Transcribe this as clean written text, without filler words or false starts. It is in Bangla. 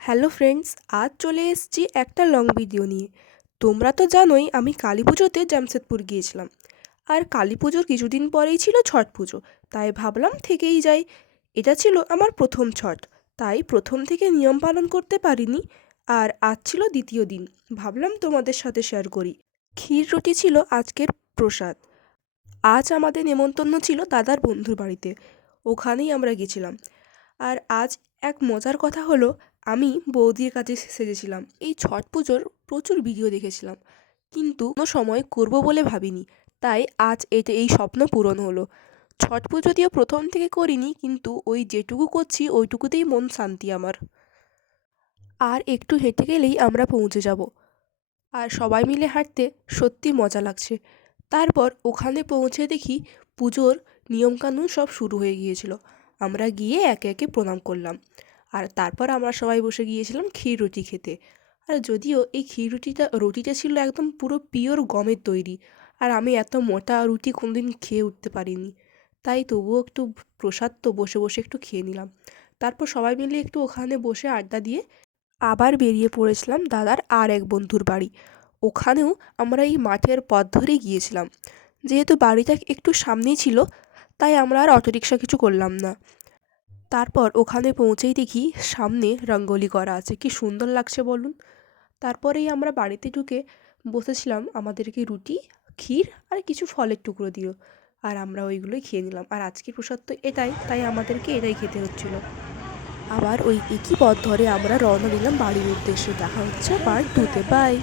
হ্যালো ফ্রেন্ডস, আজ চলে এসেছি একটা লং ভিডিও নিয়ে। তোমরা তো জানোই আমি কালী পুজোতে জামশেদপুর গিয়েছিলাম। আর কালী পুজোর কিছুদিন পরেই ছিল ছট পুজো, তাই ভাবলাম থেকেই যাই। এটা ছিল আমার প্রথম ছট, তাই প্রথম থেকে নিয়ম পালন করতে পারিনি। আর আজ ছিল দ্বিতীয় দিন, ভাবলাম তোমাদের সাথে শেয়ার করি। ক্ষীর রুটি ছিল আজকের প্রসাদ। আজ আমাদের নেমন্তন্ন ছিল দাদার বন্ধুর বাড়িতে, ওখানেই আমরা গেছিলাম। আর আজ এক মজার কথা হলো, আমি বৌদির কাছে সেজেছিলাম। এই ছট পুজোর প্রচুর ভিডিও দেখেছিলাম, কিন্তু কোনো সময় করব বলে ভাবিনি। তাই আজ এই স্বপ্ন পূরণ হলো। ছট পুজো যদিও প্রথম থেকে করিনি, কিন্তু ওই যেটুকু করছি ওইটুকুতেই মন শান্তি আমার। আর একটু হেঁটে গেলেই আমরা পৌঁছে যাব। আর সবাই মিলে হাঁটতে সত্যি মজা লাগছে। তারপর ওখানে পৌঁছে দেখি পুজোর নিয়মকানুন সব শুরু হয়ে গিয়েছিল। আমরা গিয়ে একে একে প্রণাম করলাম। আর তারপর আমরা সবাই বসে গিয়েছিলাম ক্ষীর রুটি খেতে। আর যদিও এই ক্ষীর রুটিটা ছিল একদম পুরো পিওর গমের তৈরি। আর আমি এত মোটা রুটি কোনোদিন খেয়ে উঠতে পারিনি। তাই তবুও একটু প্রসাদ তো বসে বসে একটু খেয়ে নিলাম। তারপর সবাই মিলে একটু ওখানে বসে আড্ডা দিয়ে আবার বেরিয়ে পড়েছিলাম দাদার আর এক বন্ধুর বাড়ি। ওখানেও আমরা এই মাঠের পথ ধরেই গিয়েছিলাম। যেহেতু বাড়িটা একটু সামনেই ছিল, তাই আমরা আর অটোরিকশা কিছু করলাম না। তারপর ওখানে পৌঁছেই দেখি সামনে রঙ্গোলি করা আছে, কি সুন্দর লাগছে বলুন। তারপরেই আমরা বাড়িতে ঢুকে বসেছিলাম, আমাদেরকে রুটি, ক্ষীর আর কিছু ফলের টুকরো দিল। আর আমরা ওইগুলোই খেয়ে নিলাম। আর আজকের প্রসাদ তো এটাই, তাই আমাদেরকে এটাই খেতে হচ্ছিল। আবার ওই একই পথ ধরে আমরা রওনা দিলাম বাড়ির উদ্দেশ্যে। দেখা হচ্ছে পার্ট 2-তে। বাই।